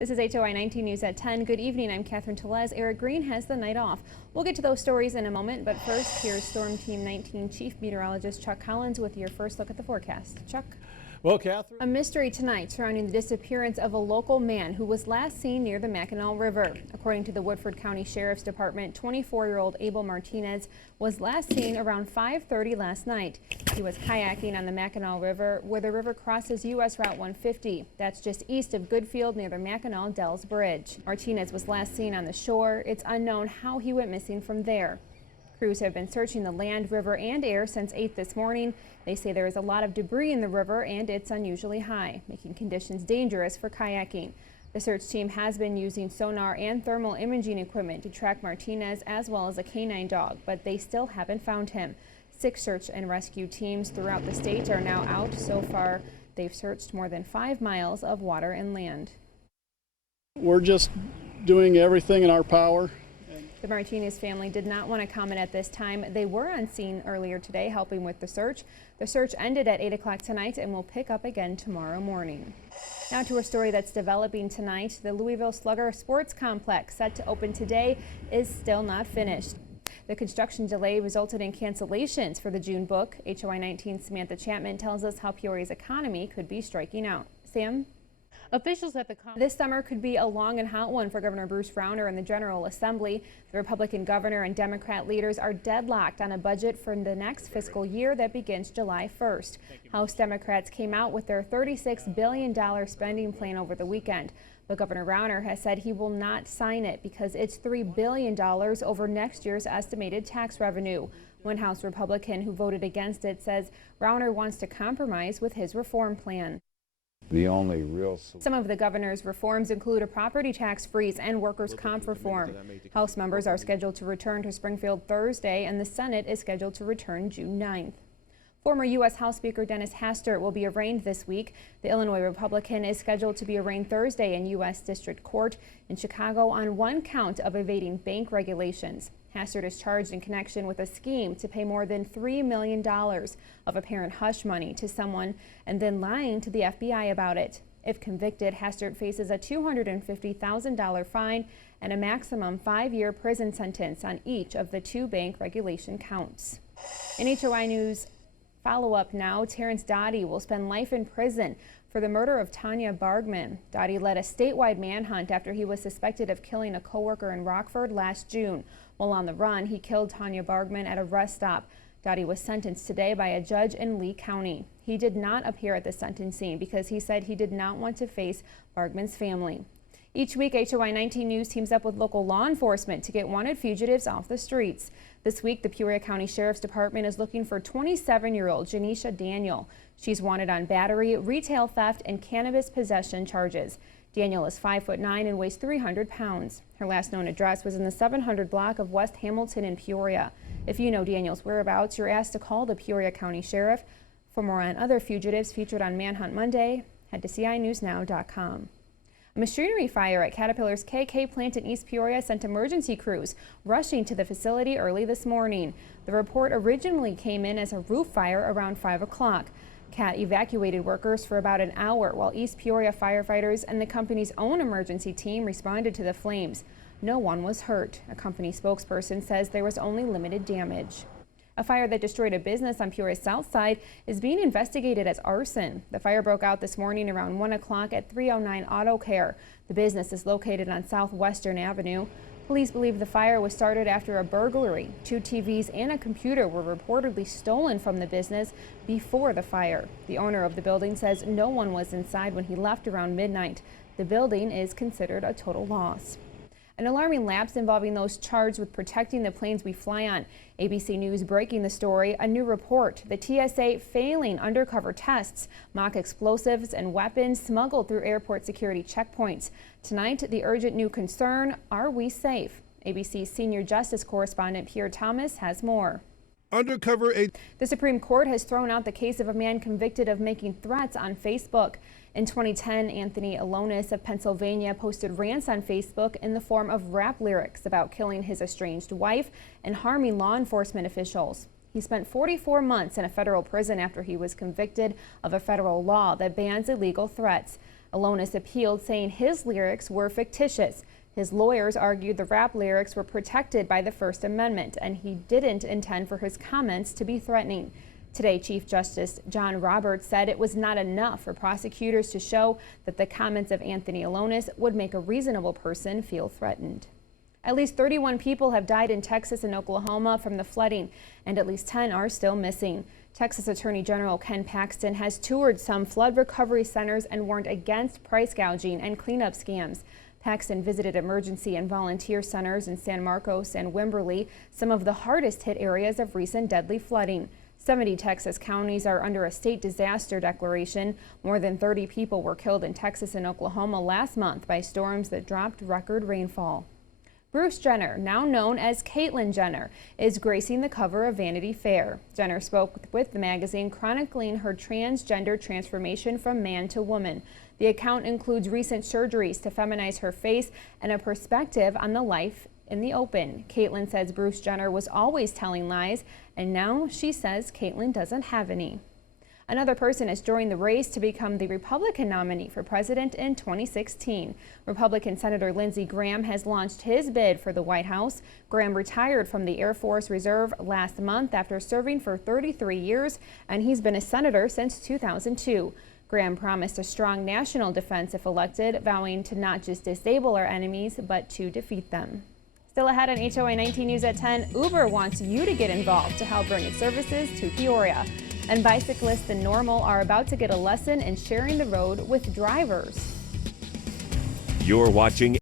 This is HOI 19 News at 10. Good evening. I'm Catherine Tellez. Eric Green has the night off. We'll get to those stories in a moment, but first, here's Storm Team 19 Chief Meteorologist Chuck Collins with your first look at the forecast. Chuck? Well, Catherine. A mystery tonight surrounding the disappearance of a local man who was last seen near the Mackinac River. According to the Woodford County Sheriff's Department, 24-year-old Abel Martinez was last seen around 5:30 last night. He was kayaking on the Mackinac River, where the river crosses U.S. Route 150. That's just east of Goodfield near the Mackinac Dells Bridge. Martinez was last seen on the shore. It's unknown how he went missing from there. Crews have been searching the land, river, and air since 8 this morning. They say there is a lot of debris in the river and it's unusually high, making conditions dangerous for kayaking. The search team has been using sonar and thermal imaging equipment to track Martinez as well as a canine dog, but they still haven't found him. 6 search and rescue teams throughout the state are now out. So far, they've searched more than 5 miles of water and land. We're just doing everything in our power. The Martinez family did not want to comment at this time. They were on scene earlier today helping with the search. The search ended at 8 o'clock tonight and will pick up again tomorrow morning. Now to a story that's developing tonight. The Louisville Slugger Sports Complex, set to open today, is still not finished. The construction delay resulted in cancellations for the June book. HOI 19 Samantha Chapman tells us how Peoria's economy could be striking out. Sam? Officials at the This summer could be a long and hot one for Governor Bruce Rauner and the General Assembly. The Republican governor and Democrat leaders are deadlocked on a budget for the next fiscal year that begins July 1st. House Democrats came out with their $36 billion spending plan over the weekend. But Governor Rauner has said he will not sign it because it's $3 billion over next year's estimated tax revenue. One House Republican who voted against it says Rauner wants to compromise with his reform plan. Some of the governor's reforms include a property tax freeze and workers' comp reform. House members are scheduled to return to Springfield Thursday, and the Senate is scheduled to return June 9th. Former U.S. House Speaker Dennis Hastert will be arraigned this week. The Illinois Republican is scheduled to be arraigned Thursday in U.S. District Court in Chicago on one count of evading bank regulations. Hastert is charged in connection with a scheme to pay more than $3 million of apparent hush money to someone and then lying to the FBI about it. If convicted, Hastert faces a $250,000 fine and a maximum 5-year prison sentence on each of the 2 bank regulation counts. In HOI News follow-up now, Terrence Dottie will spend life in prison for the murder of Tanya Bargman. Dottie led a statewide manhunt after he was suspected of killing a coworker in Rockford last June. While on the run, he killed Tanya Bargman at a rest stop. Dottie was sentenced today by a judge in Lee County. He did not appear at the sentencing because he said he did not want to face Bargman's family. Each week, HOI 19 News teams up with local law enforcement to get wanted fugitives off the streets. This week, the Peoria County Sheriff's Department is looking for 27-year-old Janisha Daniel. She's wanted on battery, retail theft, and cannabis possession charges. Daniel is 5'9" and weighs 300 pounds. Her last known address was in the 700 block of West Hamilton in Peoria. If you know Daniel's whereabouts, you're asked to call the Peoria County Sheriff. For more on other fugitives featured on Manhunt Monday, head to CINewsNow.com. A machinery fire at Caterpillar's KK plant in East Peoria sent emergency crews rushing to the facility early this morning. The report originally came in as a roof fire around 5 o'clock. CAT evacuated workers for about an hour while East Peoria firefighters and the company's own emergency team responded to the flames. No one was hurt. A company spokesperson says there was only limited damage. A fire that destroyed a business on Peoria's south side is being investigated as arson. The fire broke out this morning around 1 o'clock at 309 Auto Care. The business is located on Southwestern Avenue. Police believe the fire was started after a burglary. 2 TVs and a computer were reportedly stolen from the business before the fire. The owner of the building says no one was inside when he left around midnight. The building is considered a total loss. An alarming lapse involving those charged with protecting the planes we fly on. ABC News breaking the story. A new report. The TSA failing undercover tests, mock explosives and weapons smuggled through airport security checkpoints. Tonight, the urgent new concern, are we safe? ABC's senior justice correspondent Pierre Thomas has more. The Supreme Court has thrown out the case of a man convicted of making threats on Facebook. In 2010, Anthony Alonis of Pennsylvania posted rants on Facebook in the form of rap lyrics about killing his estranged wife and harming law enforcement officials. He spent 44 months in a federal prison after he was convicted of a federal law that bans illegal threats. Alonis appealed, saying his lyrics were fictitious. His lawyers argued the rap lyrics were protected by the First Amendment, and he didn't intend for his comments to be threatening. Today, Chief Justice John Roberts said it was not enough for prosecutors to show that the comments of Anthony Alonis would make a reasonable person feel threatened. At least 31 people have died in Texas and Oklahoma from the flooding, and at least 10 are still missing. Texas Attorney General Ken Paxton has toured some flood recovery centers and warned against price gouging and cleanup scams. Paxton visited emergency and volunteer centers in San Marcos and Wimberley, some of the hardest hit areas of recent deadly flooding. 70 Texas counties are under a state disaster declaration. More than 30 people were killed in Texas and Oklahoma last month by storms that dropped record rainfall. Bruce Jenner, now known as Caitlyn Jenner, is gracing the cover of Vanity Fair. Jenner spoke with the magazine chronicling her transgender transformation from man to woman. The account includes recent surgeries to feminize her face and a perspective on the life in the open. Caitlyn says Bruce Jenner was always telling lies, and now she says Caitlyn doesn't have any. Another person has joined the race to become the Republican nominee for president in 2016. Republican Senator Lindsey Graham has launched his bid for the White House. Graham retired from the Air Force Reserve last month after serving for 33 years, and he's been a senator since 2002. Graham promised a strong national defense if elected, vowing to not just disable our enemies, but to defeat them. Still ahead on HOA 19 News at 10, Uber wants you to get involved to help bring its services to Peoria. And bicyclists in Normal are about to get a lesson in sharing the road with drivers. You're watching